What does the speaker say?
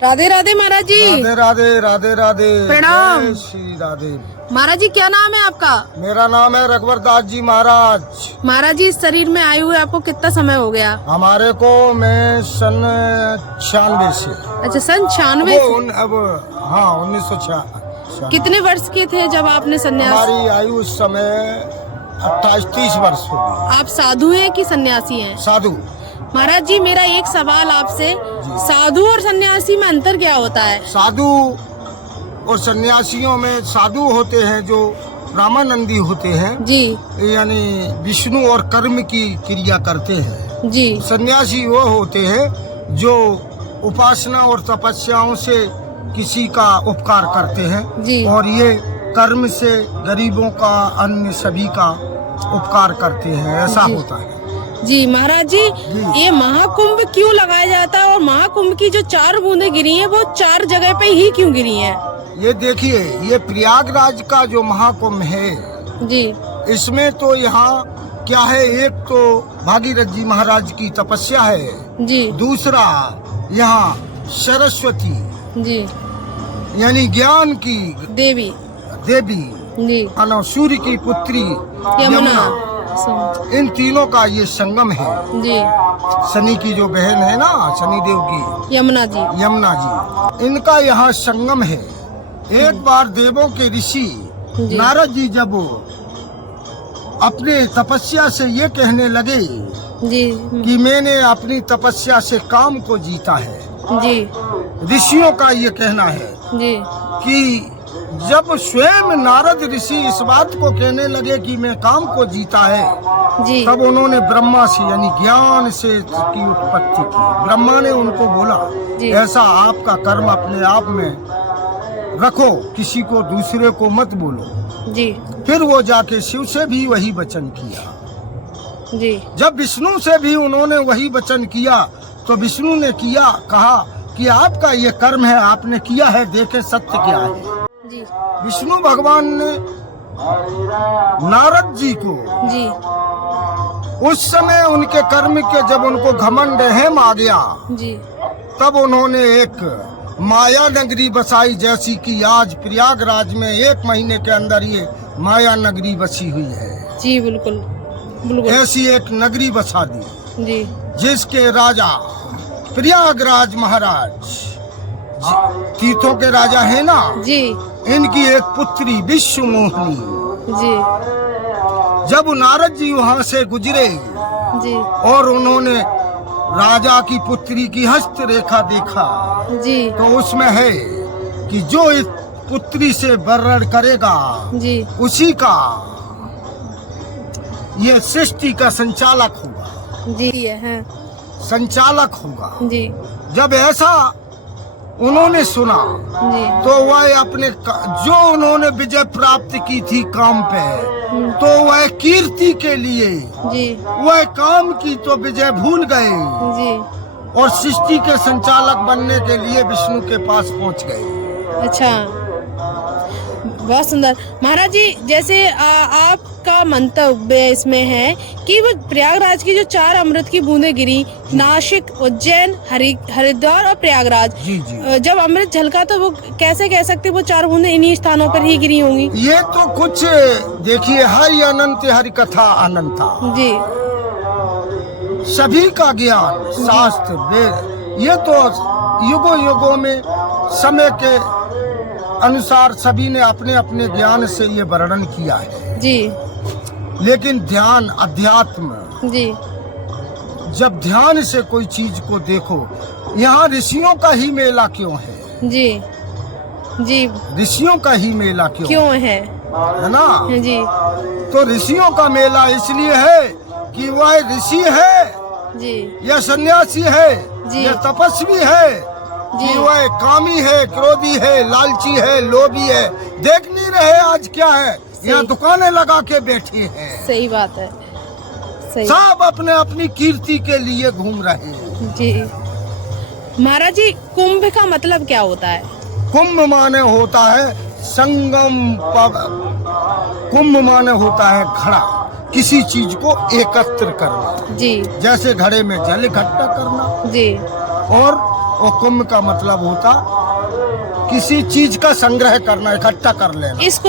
राधे राधे महाराज जी। राधे राधे राधे राधे। प्रणाम। जय श्री राधे। महाराज जी क्या नाम है आपका? मेरा नाम है रघुवर दास जी महाराज। महाराज जी इस शरीर में आए हुए आपको कितना समय हो गया? हमारे को मैं सन 96 से। अच्छा सन 96 अब हाँ 1996। कितने वर्ष के थे जब आपने संन्यास? हमारी आयु उस समय 28-30 वर्ष हो गई। आप साधु हैं कि सन्यासी हैं? साधु। महाराज जी मेरा एक सवाल आपसे, साधु और सन्यासी में अंतर क्या होता है? साधु और सन्यासियों में साधु होते हैं जो ब्रह्मानंदी होते हैं जी यानी विष्णु और कर्म की क्रिया करते हैं। जी। सन्यासी वो होते हैं जो उपासना और तपस्याओं से किसी का उपकार करते हैं जी। और ये कर्म से गरीबों का अन्य सभी का उपकार करते हैं, ऐसा जी। होता है। जी महाराज जी ये महाकुंभ क्यों लगाया जाता है और महाकुंभ की जो 4 बूंदें गिरी हैं वो 4 जगह पे ही क्यों गिरी हैं? ये देखिए, ये प्रयागराज का जो महाकुंभ है जी इसमें तो यहाँ क्या है, एक तो भागीरथ जी महाराज की तपस्या है जी। दूसरा यहाँ सरस्वती जी यानी ज्ञान की देवी देवी जी मानो सूर्य की पुत्री यमुना इन तीनों का ये संगम है। जी। शनि की जो बहन है ना, शनि देव की यमुना जी। यमुना जी, इनका यहाँ संगम है। एक बार देवों के ऋषि जी। नारद जी जब अपने तपस्या से ये कहने लगे जी कि मैंने अपनी तपस्या से काम को जीता है, जी ऋषियों का ये कहना है जी कि जब स्वयं नारद ऋषि इस बात को कहने लगे कि मैं काम को जीता है, जी तब उन्होंने ब्रह्मा से यानी ज्ञान से की उत्पत्ति की। ब्रह्मा ने उनको बोला जी। ऐसा आपका कर्म अपने आप में रखो, किसी को दूसरे को मत बोलो। जी फिर वो जाके शिव से भी वही वचन किया। जी जब विष्णु से भी उन्होंने वही वचन किया तो विष्णु ने कहा कि आपका ये कर्म है, आपने किया है, देखे सत्य क्या है। जी विष्णु भगवान ने नारद जी को जी उस समय उनके कर्म के जब उनको घमंड हेम आ गया जी तब उन्होंने एक माया नगरी बसाई, जैसी कि आज प्रयागराज में 1 महीने के अंदर ये माया नगरी बसी हुई है। जी बिल्कुल बिल्कुल। ऐसी एक नगरी बसा दी जी जिसके राजा प्रयागराज महाराज तीर्थों के राजा है ना जी इनकी एक पुत्री विश्व मोहिनी। जी जब नारद जी वहाँ से गुजरे जी और उन्होंने राजा की पुत्री की हस्त रेखा देखा जी तो उसमें है कि जो इस पुत्री से वर्ण करेगा जी उसी का ये सृष्टि का संचालक होगा। जी है संचालक होगा। जी जब ऐसा उन्होंने सुना जी तो वह अपने जो उन्होंने विजय प्राप्त की थी काम पे, तो वह कीर्ति के लिए जी वह काम की तो विजय भूल गए जी और सृष्टि के संचालक बनने के लिए विष्णु के पास पहुंच गए। अच्छा बहुत सुंदर। महाराज जी जैसे आपका मंतव्य इसमें है कि वो प्रयागराज की जो 4 अमृत की बूंदें गिरी, नासिक, उज्जैन, हरिद्वार और प्रयागराज, जी जी। जब अमृत झलका तो वो कैसे कह सकते वो 4 बूंदें इन्हीं स्थानों पर ही गिरी होंगी? ये तो कुछ देखिए, हरि अनंत हरि कथा अनंता, जी सभी का ज्ञान शास्त्र वेद ये तो युगों युगों में समय के अनुसार सभी ने अपने अपने ज्ञान से ये वर्णन किया है। जी लेकिन ध्यान अध्यात्म, जी जब ध्यान से कोई चीज को देखो, यहाँ ऋषियों का ही मेला क्यों है? जी जी ऋषियों का ही मेला क्यों है ना? जी तो ऋषियों का मेला इसलिए है कि वह ऋषि है जी या सन्यासी है जी। या तपस्वी है जी। कि वह कामी है, क्रोधी है, लालची है, लोभी है। देख नहीं रहे आज क्या है, यहाँ दुकानें लगा के बैठी हैं। सही बात है। सही। सब अपने अपनी कीर्ति के लिए घूम रहे हैं। जी महाराज जी कुंभ का मतलब क्या होता है? कुंभ माने होता है संगम, कुंभ माने होता है घड़ा, किसी चीज को एकत्र करना। जी जैसे घड़े में जल इकट्ठा करना जी और और कुंभ का मतलब होता किसी चीज का संग्रह करना, इकट्ठा कर लेना। इसको